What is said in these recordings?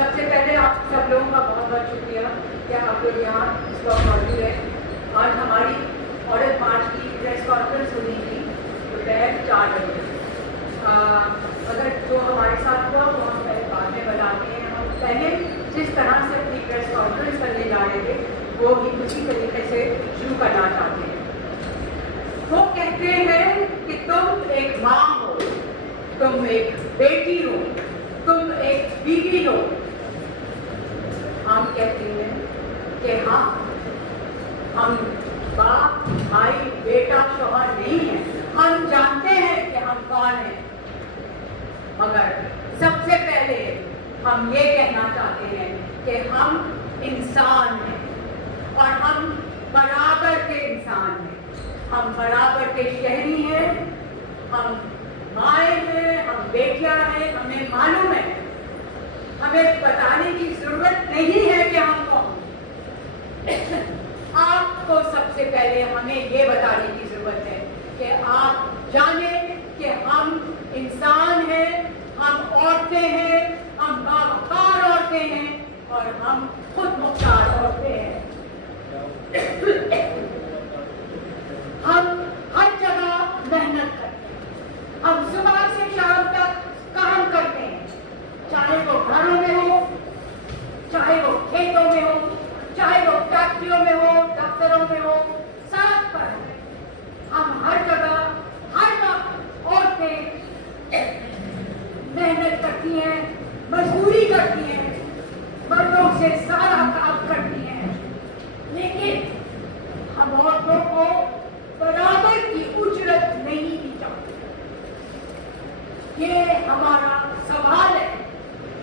سب سے پہلے آپ سب لوگوں کا بہت بہت شکریہ کہ آپ لوگ یہاں اس وقت موجود ہیں. آج ہماری عورت مارچ کی پریس کانفرنس ہوئی تھی دوپہر 4 بجے. اگر جو ہمارے ساتھ ہوا وہ ہم پہلے بعد میں بتاتے ہیں. ہم پہلے جس طرح سے اپنی پریس کانفرنس کرنے جا رہے تھے وہ بھی اسی طریقے سے شروع کرنا چاہتے ہیں. وہ کہتے ہیں کہ تم ایک ماں ہو, تم ایک بیٹی ہو, تم ایک بیوی ہو. ہم کہتے ہیں کہ ہاں ہم باپ بھائی بیٹا شوہر نہیں ہیں, ہم جانتے ہیں کہ ہم کون ہیں, مگر سب سے پہلے ہم یہ کہنا چاہتے ہیں کہ ہم انسان ہیں اور ہم برابر کے انسان ہیں. ہم برابر کے شہری ہیں, ہم مائیں ہیں, ہم بیٹیاں ہیں. ہمیں معلوم ہے, ہمیں بتانے کی ضرورت نہیں ہے کہ ہم کون. آپ کو سب سے پہلے ہمیں یہ بتانے کی ضرورت ہے کہ آپ جانیں کہ ہم انسان ہیں, ہم عورتیں ہیں, ہم باوقار عورتیں ہیں اور ہم خود مختار عورتیں ہیں. ہم ہر جگہ محنت کرتے ہیں, ہم صبح سے شام تک کام کرتے ہیں, چاہے وہ گھروں میں ہو, چاہے وہ کھیتوں میں ہو, چاہے وہ فیکٹریوں میں ہو, دفتروں میں ہو, سڑک پر ہو. ہم ہر جگہ ہر وقت عورتیں محنت کرتی ہیں, مزدوری کرتی ہیں, مردوں سے سارا کام کرتی ہیں, لیکن ہم عورتوں کو برابر کی اجرت نہیں دی جاتی. یہ ہمارا سوال ہے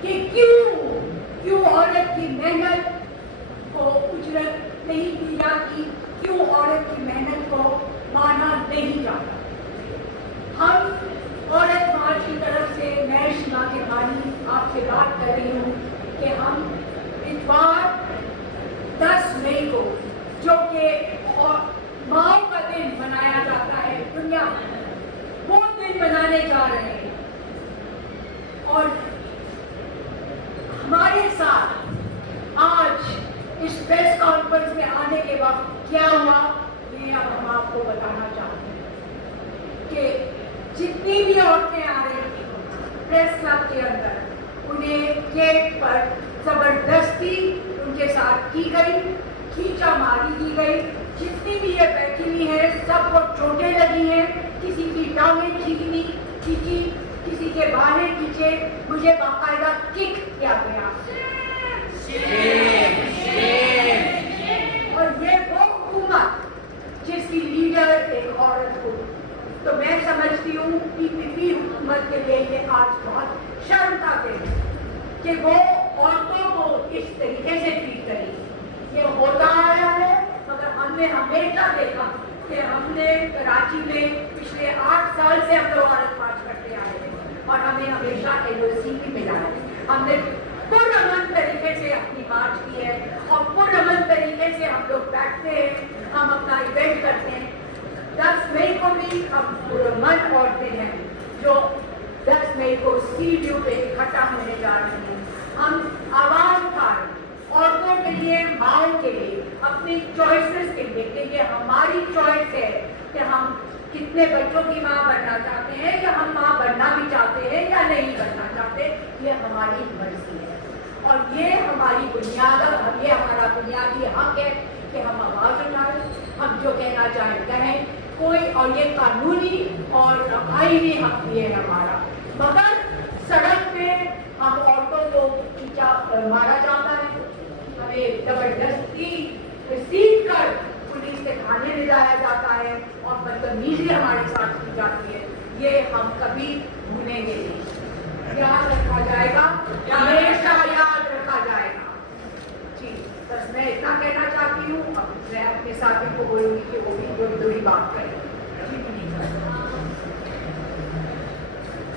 کہ کیوں عورت کی محنت کو اجرت نہیں دی جاتی, کیوں عورت کی محنت کو مانا نہیں جاتا. ہم عورت مارچ کی طرف سے میں شیما کے بانی آپ سے بات کر رہی ہوں کہ ہم اتوار 10 مئی کو, جو کہ ماؤں کا دن منایا جاتا ہے دنیا میں, وہ دن منانے جا رہے ہیں. اور ہمارے ساتھ آج اس پریس کانفرنس میں آنے کے وقت کیا ہوا یہ اب ہم آپ کو بتانا چاہتے ہیں کہ جتنی بھی عورتیں آ رہی تھیں پریس کلب کے اندر, انہیں گیٹ پر زبردستی ان کے ساتھ کی گئی, کھینچا ماری کی گئی. جتنی بھی یہ بیٹھی ہوئی ہے سب کو چوٹیں لگی ہیں, کسی کی ٹانگیں کھینچی, کسی کے بالیں کھینچے, مجھے باقاعدہ کک کیا گیا. اور یہ وہ حکومت جس کی لیڈر ایک عورت ہو, تو میں سمجھتی ہوں کہ پی حکومت کے لیے یہ آج بہت شرم کا دن ہے کہ وہ عورتوں کو اس طریقے سے ٹریٹ کرے. یہ ہوتا آیا ہے, مگر ہم نے ہمیشہ دیکھا کہ ہم نے کراچی میں پچھلے 8 سال سے ہم لوگ عورت مارچ کرتے آئے ہیں اور ہمیں ہمیشہ LOC بھی ملا ہے. ہم نے پرامن طریقے سے اپنی مارچ کی ہے اور پرامن طریقے سے ہم لوگ بیٹھتے ہیں, ہم اپنا ایونٹ کرتے ہیں. 10 مئی کو بھی ہم پرامن عورتیں ہیں جو 10 مئی کو سی ویو پہ اکٹھا ہونے جا رہے ہیں. ہم آواز اٹھا رہے ہیں عورتوں کے لیے, ماؤں کے لیے, اپنی چوائسز کے لیے کہ یہ ہماری چوائس ہے کہ ہم کتنے بچوں کی ماں بننا چاہتے ہیں, یا ہم ماں بننا بھی چاہتے ہیں یا نہیں بننا چاہتے. یہ ہماری مرضی ہے اور یہ ہماری بنیاد, یہ ہمارا بنیادی حق ہے کہ ہم آواز اٹھائیں, ہم جو کہنا چاہیں کہیں. کوئی, اور یہ قانونی اور آئینی حق بھی ہے ہمارا. مگر سڑک پہ ہم عورتوں کو کھینچا مارا جاتا ہے, ہمیں زبردستی رسید کر پولیس کے تھانے لے جایا جاتا ہے اور بدتمیزی ہمارے ساتھ کی جاتی ہے. یہ ہم کبھی بھولیں گے نہیں, یاد رکھا جائے گا, ہمیشہ یاد رکھا جائے گا. جی بس میں اتنا کہنا چاہتی ہوں. اب میں اپنے ساتھی کو بولوں گی کہ وہ بھی جو بھی بات کریں.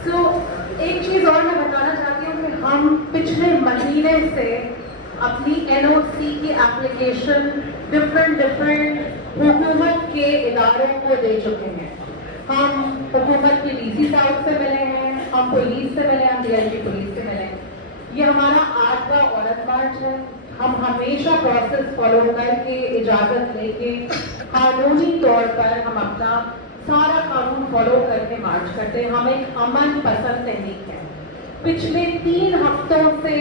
تو ایک چیز اور میں بتانا چاہتی ہوں کہ ہم پچھلے مہینے سے اپنی NOC کی اپلیکیشن ڈفرینٹ حکومت کے اداروں کو دے چکے ہیں. ہم حکومت کی DC صاحب سے ملے ہیں, ہم پولیس سے ملے, ہم DIG پولیس سے ملے. یہ ہمارا 8واں عورت مارچ ہے. ہم ہمیشہ پروسیس فالو کر کے اجازت لے کے قانونی طور پر ہم اپنا سارا قانون فالو کر کے مارچ کرتے ہیں. ہم ایک امن پسند تحریک ہے. پچھلے 3 ہفتوں سے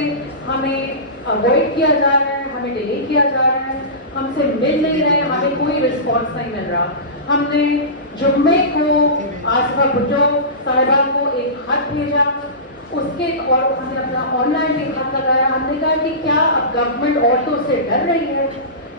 ہمیں اوائڈ کیا جا رہا ہے, ہمیں ڈیلے کیا جا رہا ہے, ہم سے مل نہیں رہے, ہمیں کوئی رسپانس نہیں مل رہا. ہم نے جمعے کو آصفہ بھٹو صاحبہ کو ایک خط بھیجا, اس کے اور ہم نے اپنا آن لائن ایک خط لگایا. ہم نے کہا کہ کیا اب گورنمنٹ عورتوں سے ڈر رہی ہے؟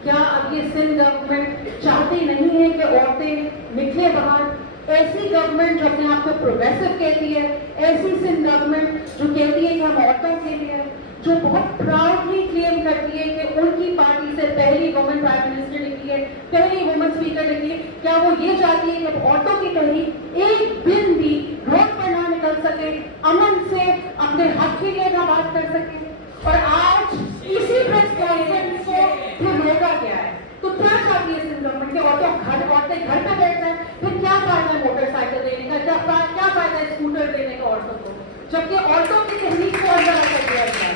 کیا اب یہ سندھ گورنمنٹ چاہتی نہیں ہے کہ عورتیں نکلے باہر؟ ایسی گورنمنٹ جو اپنے آپ کو پروگریسو کہتی ہے, ایسی سندھ گورنمنٹ جو کہتی ہے کہ ہم عورتوں کے لیے, جو بہت پراؤڈلی کلیم کرتی ہے کہ ان کی پارٹی سے پہلی وومن پرائم منسٹر نکلی ہے, پہلی وومن اسپیکر نکلی ہے, کیا وہ یہ چاہتی ہے کہ عورتوں کی تحریک ایک دن بھی روڈ پر نہ نکل سکے, امن سے اپنے حق کے لیے نہ بات کر سکے؟ اور آج اسی پریس کانفرنس کو پھر روکا گیا ہے. تو کیا چاہتی ہے سندھ گورنمنٹ کہ عورتیں گھر پہ بیٹھ جائیں؟ پھر کیا فائدہ ہے موٹر سائیکل دینے کا, کیا فائدہ ہے اسکوٹر دینے کا عورتوں کو, جبکہ عورتوں کی تحریک کو اندر کر دیا گیا ہے.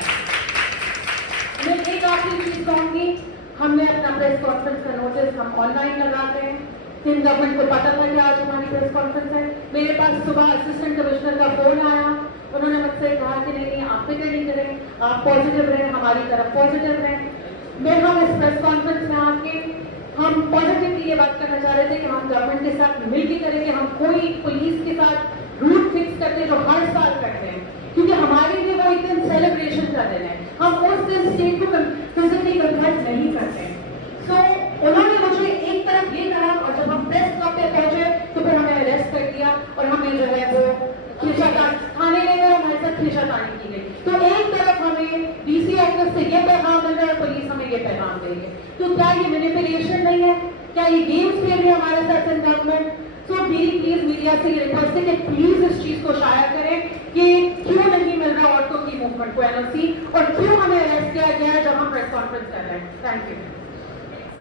میں ایک آخری چیز کہوں گی, ہم نے اپنا پریس کانفرنس کا نوٹس ہم آن لائن لگاتے ہیں. سندھ گورنمنٹ کو پتا تھا کہ آج ہماری پریس کانفرنس ہے. میرے پاس صبح اسسٹنٹ کمشنر کا فون آیا, انہوں نے مجھ سے کہا کہ نہیں آپ فکر نہیں کریں, آپ پازیٹیو رہیں, ہماری طرف پازیٹیو رہیں. ہم اس پریس کانفرنس میں آ کے ہم پازیٹیولی یہ بات کرنا چاہ رہے تھے کہ ہم گورنمنٹ کے ساتھ مل کے کریں گے. ہم کوئی پولیس کے ساتھ روٹ فکس کرتے ہیں جو ہر سال کرتے ہیں, کیونکہ ہمارے لیے وہ ایک دن سیلیبریشن کا دن ہے. ہم اس دن اسٹیٹ کو فزیکلی کنفرنٹ نہیں کرتے. سو انہوں نے مجھے ایک طرف یہ کہا, اور جب ہم پریس کلب پہ پہنچے تو پھر ہمیں اریسٹ کر دیا اور ہمیں جو ہے وہ تھانے لے گئے, ہمارے ساتھ کھینچا تانی کی گئی. تو ایک طرف ہمیں ڈی سی آفس سے یہ پیغام مل رہا ہے, پولیس ہمیں یہ پیغام دے گی. تو کیا یہ مینیپولیشن نہیں ہے؟ کیا یہ گیمز کھیل رہی ہے ہمارے ساتھ سندھ گورنمنٹ؟ سو میری پلیز میڈیا سے یہ ریکویسٹ ہے کہ پلیز اس چیز کو شائع کریں کہ کیوں نہیں مل رہا عورتوں کی موومنٹ کو NOC, اور کیوں ہمیں اریسٹ کیا گیا جب ہم پریس کانفرنس کر رہے ہیں. Thank you.